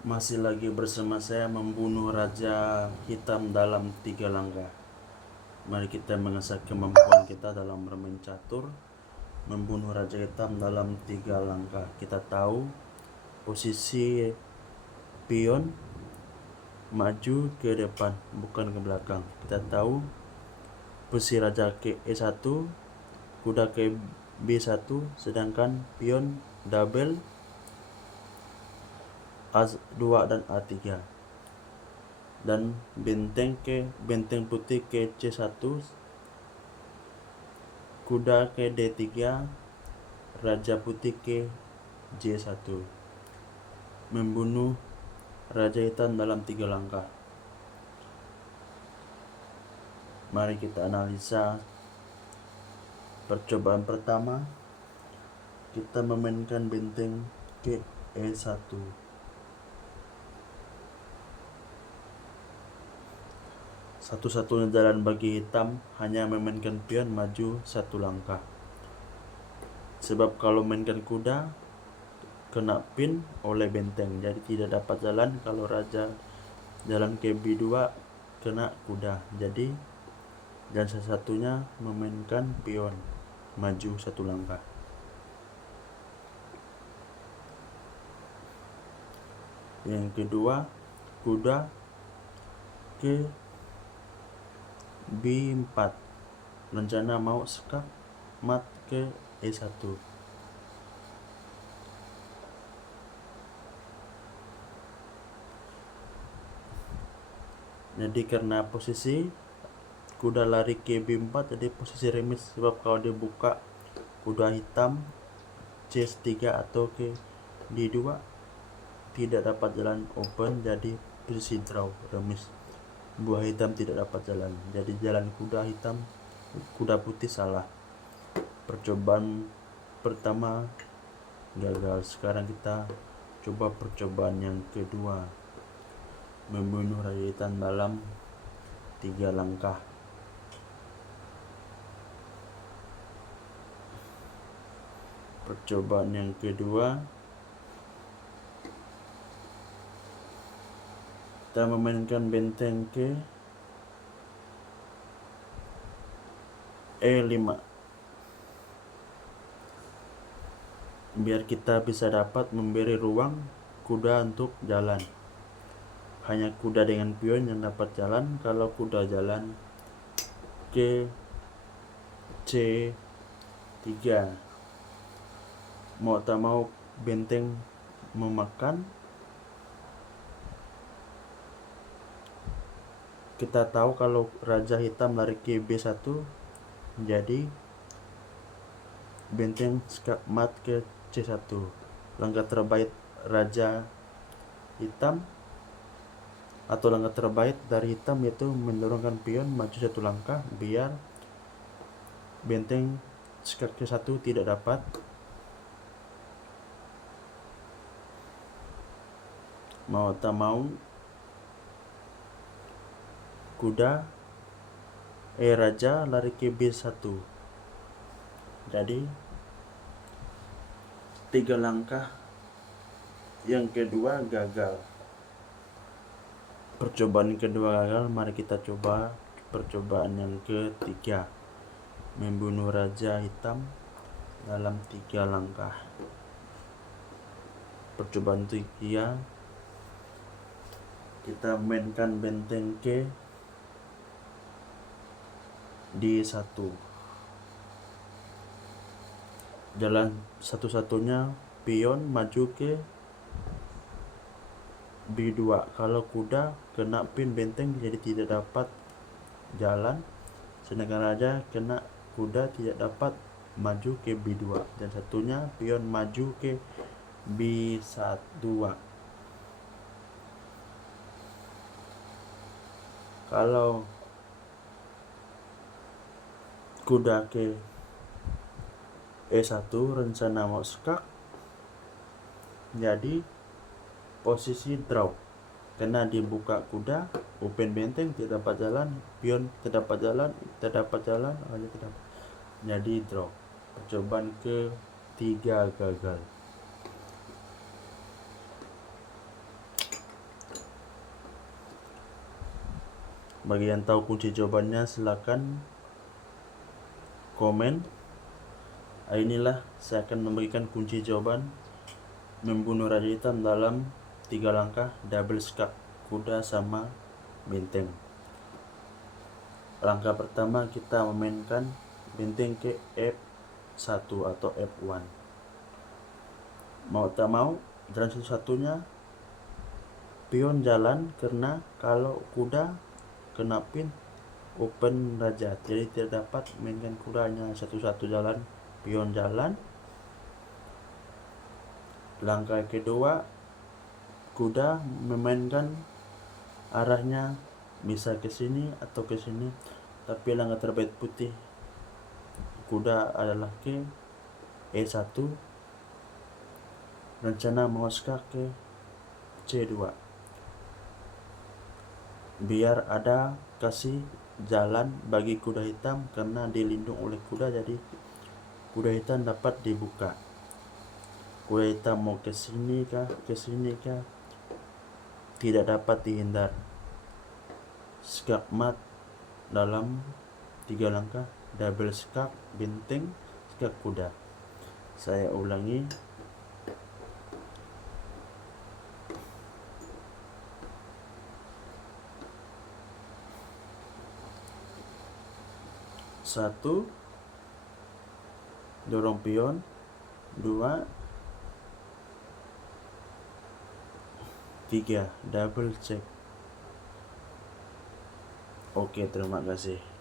Masih lagi bersama saya membunuh Raja Hitam dalam 3 langkah. Mari kita mengasah kemampuan kita dalam bermain catur. Membunuh Raja Hitam dalam 3 langkah. Kita tahu posisi pion maju ke depan, bukan ke belakang. Kita tahu posisi Raja ke E1, kuda ke B1, sedangkan pion double A2 dan A3, dan benteng putih ke C1, kuda ke D3, raja putih ke J1. Membunuh Raja Hitam dalam 3 langkah. Mari kita analisa percobaan pertama. Kita memainkan benteng ke E1. Satu-satunya jalan bagi hitam hanya memainkan pion maju 1 langkah. Sebab kalau mainkan kuda kena pin oleh benteng, jadi tidak dapat jalan. Kalau raja jalan ke B2 kena kuda, jadi dan satu-satunya memainkan pion maju 1 langkah. Yang kedua, kuda ke B4, rencana mau skak mat ke E1. Jadi karena posisi kuda lari ke B4, jadi posisi remis. Sebab kalau dibuka kuda hitam C3 atau ke D2 tidak dapat jalan open, jadi posisi draw, remis. Buah hitam tidak dapat jalan, jadi jalan kuda putih salah. Percobaan pertama gagal. Sekarang kita coba percobaan yang kedua, membunuh Raja Hitam dalam 3 langkah. Percobaan yang kedua, kita memainkan benteng ke E5, biar kita bisa dapat memberi ruang kuda untuk jalan. Hanya kuda dengan pion yang dapat jalan. Kalau kuda jalan ke C3, mau tak mau benteng memakan. Kita tahu kalau Raja Hitam lari ke B1, jadi benteng skak mat ke C1. Langkah terbaik Raja Hitam atau langkah terbaik dari hitam yaitu mendorongkan pion maju 1 langkah biar benteng skak C1 tidak dapat. Mau tak mau kuda raja lari ke B1, jadi 3 langkah yang kedua gagal. Percobaan kedua gagal. Mari kita coba percobaan yang ketiga, membunuh Raja Hitam dalam 3 langkah. Percobaan ketiga, kita mainkan benteng ke D1. Jalan satu-satunya pion maju ke B2. Kalau kuda kena pin benteng, jadi tidak dapat jalan. Sedangkan raja kena kuda tidak dapat maju ke B2. Dan satunya pion maju ke B1. Kalau kuda ke E1 rencana mau skak, jadi posisi draw. Karena dibuka kuda, open benteng tidak dapat jalan, pion tidak dapat jalan, jadi draw. Percobaan ketiga gagal. Bagi yang tahu kunci jawabannya silakan komen. Inilah saya akan memberikan kunci jawaban membunuh Raja Hitam dalam 3 langkah double skak kuda sama benteng. Langkah pertama kita memainkan benteng ke F1 atau F1. Mau tak mau jalan satu-satunya pion jalan, karena kalau kuda kena pin open raja, jadi tidak dapat mainkan kudanya, satu-satu jalan pion jalan. Langkah kedua, kuda memainkan arahnya bisa ke sini atau ke sini, tapi langkah terbaik putih kuda adalah ke E1, rencana mau skak ke C2 biar ada kasih jalan bagi kuda hitam, karena dilindung oleh kuda jadi kuda hitam dapat dibuka. Kuda hitam mau ke sini kah tidak dapat dihindar. Skak mat dalam 3 langkah double skak benteng skak kuda. Saya ulangi, satu dorong pion, 2, 3 double check. Oke, terima kasih.